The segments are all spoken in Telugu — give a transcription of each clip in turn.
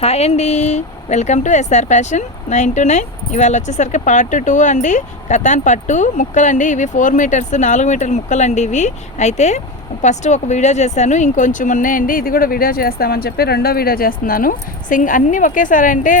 హాయ్ అండి. Welcome to S R fashion nine to nine. ఇవాళ వచ్చేసరికి పార్ట్ టూ అండి. కథాన్ పట్టు ముక్కలండి. ఇవి ఫోర్ మీటర్స్ నాలుగు మీటర్ల ముక్కలండి ఇవి. అయితే ఫస్ట్ ఒక వీడియో చేశాను. ఇంకొంచెం ఉన్నాయండి. ఇది కూడా వీడియో చేస్తామని చెప్పి రెండో వీడియో చేస్తున్నాను. సింగ్ అన్నీ ఒకేసారి అంటే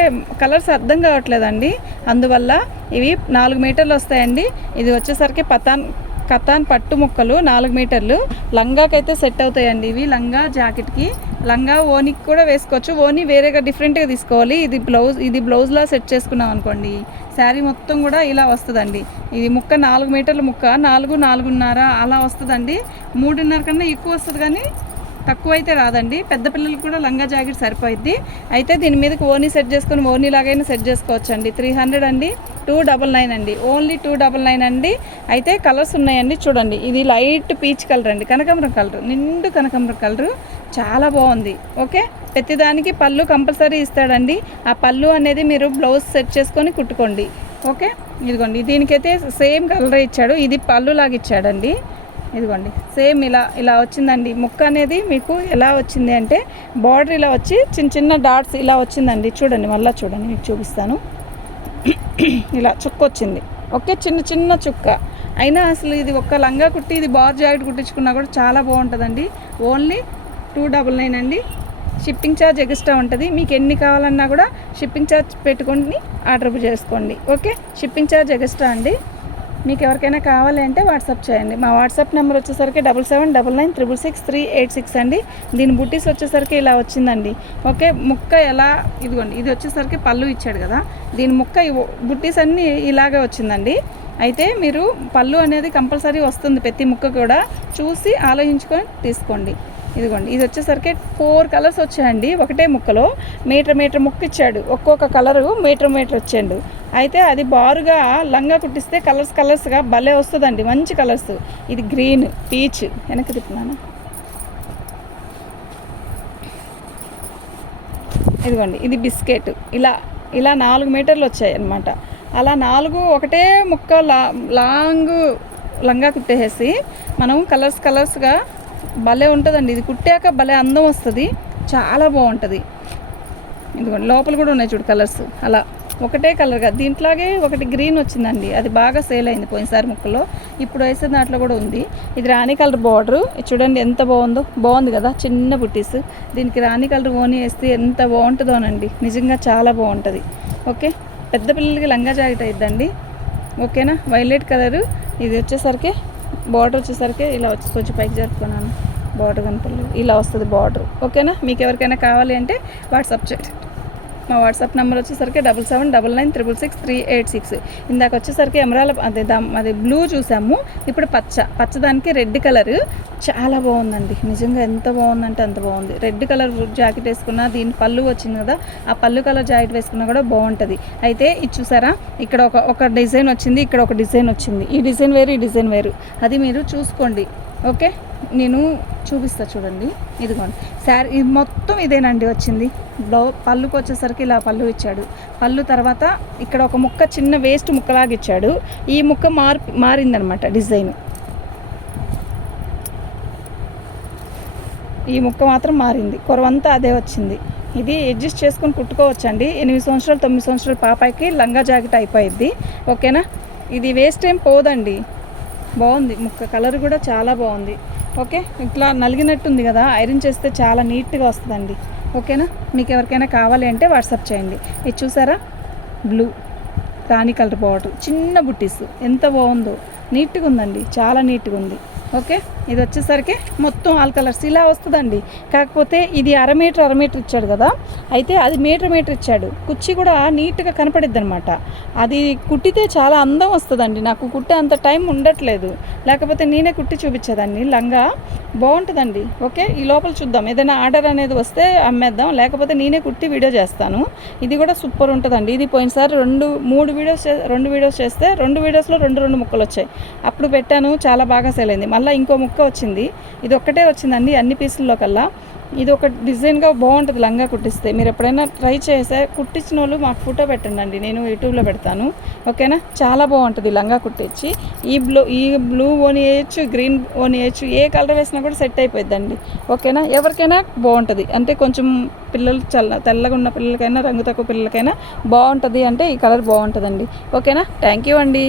కలర్స్ అర్థం కావట్లేదండి. అందువల్ల ఇవి నాలుగు మీటర్లు వస్తాయండి. ఇది వచ్చేసరికి పతాన్ కథాన్ పట్టు ముక్కలు నాలుగు మీటర్లు లంగాకైతే సెట్ అవుతాయండి ఇవి. లంగా జాకెట్కి లంగా ఓనికి కూడా వేసుకోవచ్చు. ఓని వేరేగా డిఫరెంట్గా తీసుకోవాలి. ఇది బ్లౌజ్ ఇది బ్లౌజ్లా సెట్ చేసుకున్నాం అనుకోండి శారీ మొత్తం కూడా ఇలా వస్తుందండి. ఇది ముక్క నాలుగు మీటర్ల ముక్క నాలుగు నాలుగున్నర అలా వస్తుందండి. మూడున్నర కన్నా ఎక్కువ వస్తుంది కానీ తక్కువ అయితే రాదండి. పెద్ద పిల్లలకు కూడా లంగా జాకెట్ సరిపోయిద్ది. అయితే దీని మీదకి ఓనీ సెట్ చేసుకొని ఓనీ లాగైనా సెట్ చేసుకోవచ్చండి. త్రీ హండ్రెడ్ అండి. టూ డబల్ నైన్ అండి. ఓన్లీ టూ డబల్ నైన్ అండి. అయితే కలర్స్ ఉన్నాయండి. చూడండి. ఇది లైట్ పీచ్ కలర్ అండి. కనకాంబరం కలర్. నిండు కనకాంబరం కలరు. చాలా బాగుంది. ఓకే? ప్రతిదానికి పళ్ళు కంపల్సరీ ఇస్తాడండి. ఆ పళ్ళు అనేది మీరు బ్లౌజ్ సెట్ చేసుకొని కుట్టుకోండి. ఓకే? ఇదిగోండి. దీనికైతే సేమ్ కలర్ ఇచ్చాడు. ఇది పళ్ళు లాగా ఇచ్చాడండి. ఇదిగోండి. సేమ్ ఇలా ఇలా వచ్చిందండి. ముక్క అనేది మీకు ఎలా వచ్చింది అంటే బార్డర్ ఇలా వచ్చి చిన్న చిన్న డాట్స్ ఇలా వచ్చిందండి. చూడండి. మళ్ళీ చూడండి. మీకు చూపిస్తాను. ఇలా చుక్క వచ్చింది ఓకే చిన్న చిన్న చుక్క. అయినా అసలు ఇది ఒక్క లంగా కుట్టి ఇది బార్ జాకెట్ కుట్టించుకున్నా కూడా చాలా బాగుంటుందండి. ఓన్లీ టూ డబల్ నైన్ అండి. షిప్పింగ్ ఛార్జ్ ఎక్స్ట్రా ఉంటుంది. మీకు ఎన్ని కావాలన్నా కూడా షిప్పింగ్ ఛార్జ్ పెట్టుకొని ఆర్డర్ చేసుకోండి. ఓకే? షిప్పింగ్ ఛార్జ్ ఎక్స్ట్రా అండి. మీకు ఎవరికైనా కావాలి అంటే వాట్సాప్ చేయండి. మా వాట్సాప్ నెంబర్ వచ్చేసరికి double seven double nine triple six three eight six అండి. దీని బుట్టీస్ వచ్చేసరికి ఇలా వచ్చిందండి. ఓకే ముక్క ఎలా ఇదిగోండి ఇది వచ్చేసరికి పళ్ళు ఇచ్చాడు కదా. దీని ముక్క బుట్టీస్ అన్నీ ఇలాగే వచ్చిందండి. అయితే మీరు పళ్ళు అనేది కంపల్సరీ వస్తుంది ప్రతి ముక్క కూడా. చూసి ఆలోచించుకొని తీసుకోండి. ఇదిగోండి ఇది వచ్చేసరికి ఫోర్ కలర్స్ వచ్చాయండి. ఒకటే ముక్కలో మీటర్ మీటర్ ముక్క ఇచ్చాడు. ఒక్కొక్క కలరు మీటర్ మీటర్ వచ్చాడు అయితే అది బారుగా లంగా కుట్టిస్తే కలర్స్ కలర్స్గా భలే వస్తుందండి. మంచి కలర్స్ ఇది గ్రీన్ పీచ్ వెనక్కి తిప్పినాను ఇదిగోండి ఇది బిస్కెట్. ఇలా ఇలా నాలుగు మీటర్లు వచ్చాయి అన్నమాట అలా నాలుగు ఒకటే ముక్క లా లాంగ్ లంగా కుట్టేసి మనం కలర్స్ కలర్స్గా భలే ఉంటుందండి. ఇది కుట్టాక భలే అందం వస్తుంది. చాలా బాగుంటుంది. ఇదిగోండి లోపల కూడా ఉన్నాయి చూడు కలర్స్. అలా ఒకటే కలర్గా దీంట్లాగే ఒకటి గ్రీన్ వచ్చిందండి. అది బాగా సేల్ అయింది పోయినసారి ముక్కలో ఇప్పుడు వేసే దాంట్లో కూడా ఉంది. ఇది రాణి కలర్ బార్డరు. చూడండి ఎంత బాగుందో. బాగుంది కదా చిన్న బుట్టీస్ దీనికి రాణి కలర్ ఓని వేస్తే ఎంత బాగుంటుందోనండి నిజంగా చాలా బాగుంటుంది. ఓకే? పెద్ద పిల్లలకి లంగా జాకెట్ అయిద్దండి. ఓకేనా? Violet colour. ఇది వచ్చేసరికి బార్డర్ వచ్చేసరికి ఇలా వచ్చి కొంచెం పైకి జరుపుకున్నాను. బార్డర్ కనపడలేదు. ఇలా వస్తుంది బార్డర్. ఓకేనా? మీకు ఎవరికైనా కావాలి అంటే వాట్సాప్ చేయండి. మా వాట్సాప్ నెంబర్ వచ్చేసరికి double seven double nine triple six three eight six. ఇందాక వచ్చేసరికి ఎమరాల అదే అది బ్లూ చూసాము. ఇప్పుడు పచ్చ పచ్చదానికి రెడ్ కలర్. చాలా బాగుందండి. నిజంగా ఎంత బాగుందంటే అంత బాగుంది. రెడ్ కలర్ జాకెట్ వేసుకున్నా దీని పళ్ళు వచ్చింది కదా ఆ పళ్ళు కలర్ జాకెట్ వేసుకున్నా కూడా బాగుంటుంది. అయితే ఇది చూసారా? ఇక్కడ ఒక ఒక డిజైన్ వచ్చింది ఇక్కడ ఒక డిజైన్ వచ్చింది. ఈ డిజైన్ వేరు ఈ డిజైన్ వేరు. అది మీరు చూసుకోండి. ఓకే? నేను చూపిస్తా చూడండి. ఇదిగోండి. శారీ ఇది మొత్తం ఇదేనండి వచ్చింది. బ్లౌ పళ్ళుకి వచ్చేసరికి ఇలా పళ్ళు ఇచ్చాడు. పళ్ళు తర్వాత ఇక్కడ ఒక ముక్క చిన్న వేస్ట్ ముక్కలాగా ఇచ్చాడు. ఈ ముక్క మార్ మారిందనమాట డిజైన్. ఈ ముక్క మాత్రం మారింది. కొరవంతా అదే వచ్చింది. ఇది అడ్జస్ట్ చేసుకొని కుట్టుకోవచ్చండి. ఎనిమిది సంవత్సరాలు తొమ్మిది సంవత్సరాల పాపాయికి లంగా జాకెట్ అయిపోయిద్ది. ఓకేనా? ఇది వేస్ట్ ఏం పోదండి. బాగుంది. ముక్క కలర్ కూడా చాలా బాగుంది. ఓకే? ఇట్లా నలిగినట్టుంది కదా ఐరన్ చేస్తే చాలా నీట్గా వస్తుందండి. ఓకేనా? మీకు ఎవరికైనా కావాలి అంటే వాట్సాప్ చేయండి. ఇది చూసారా? బ్లూ. రాణి కలర్ బార్డర్ చిన్న బుట్టీస్. ఎంత బాగుందో. నీట్గా ఉందండి. చాలా నీట్గా ఉంది. ఓకే? ఇది వచ్చేసరికి మొత్తం ఆల్ కలర్స్. ఇలా వస్తుందండి. కాకపోతే ఇది అర మీటర్ అర మీటర్ ఇచ్చాడు కదా. అయితే అది మీటర్ మీటర్ ఇచ్చాడు. కుర్చీ కూడా నీట్గా కనపడిద్ది అనమాట అది కుట్టితే చాలా అందం వస్తుందండి. నాకు కుట్టే అంత టైం ఉండట్లేదు. లేకపోతే నేనే కుట్టి చూపించేదాన్ని. లంగా బాగుంటుందండి. ఓకే? ఈ లోపల చూద్దాం. ఏదైనా ఆర్డర్ అనేది వస్తే అమ్మేద్దాం. లేకపోతే నేనే కుట్టి వీడియో చేస్తాను. ఇది కూడా సూపర్ ఉంటుందండి. ఇది పోయినసారి రెండు మూడు వీడియోస్ రెండు వీడియోస్ చేస్తే రెండు వీడియోస్లో రెండు రెండు ముక్కలు వచ్చాయి అప్పుడు పెట్టాను. చాలా బాగా సేల్ అయింది. మళ్ళీ ఇంకో ముక్క వచ్చింది. ఇది ఒక్కటే వచ్చిందండి అన్ని పీసుల్లో కల్లా. ఇది ఒక డిజైన్గా బాగుంటుంది లంగా కుట్టిస్తే. మీరు ఎప్పుడైనా ట్రై చేసే కుట్టించిన వాళ్ళు మాకు ఫోటో పెట్టండి అండి నేను యూట్యూబ్లో పెడతాను. ఓకేనా? చాలా బాగుంటుంది లంగా కుట్టించి ఈ బ్లూ ఈ బ్లూ ఓని వేయచ్చు గ్రీన్ ఓని వేయచ్చు ఏ కలర్ వేసినా కూడా సెట్ అయిపోద్దండి ఓకేనా? ఎవరికైనా బాగుంటుంది. అంటే కొంచెం పిల్లలు చల్ల తెల్లగా ఉన్న పిల్లలకైనా రంగు తక్కువ పిల్లలకైనా బాగుంటుంది అంటే ఈ కలర్ బాగుంటుందండి. ఓకేనా? థ్యాంక్ యూ అండి.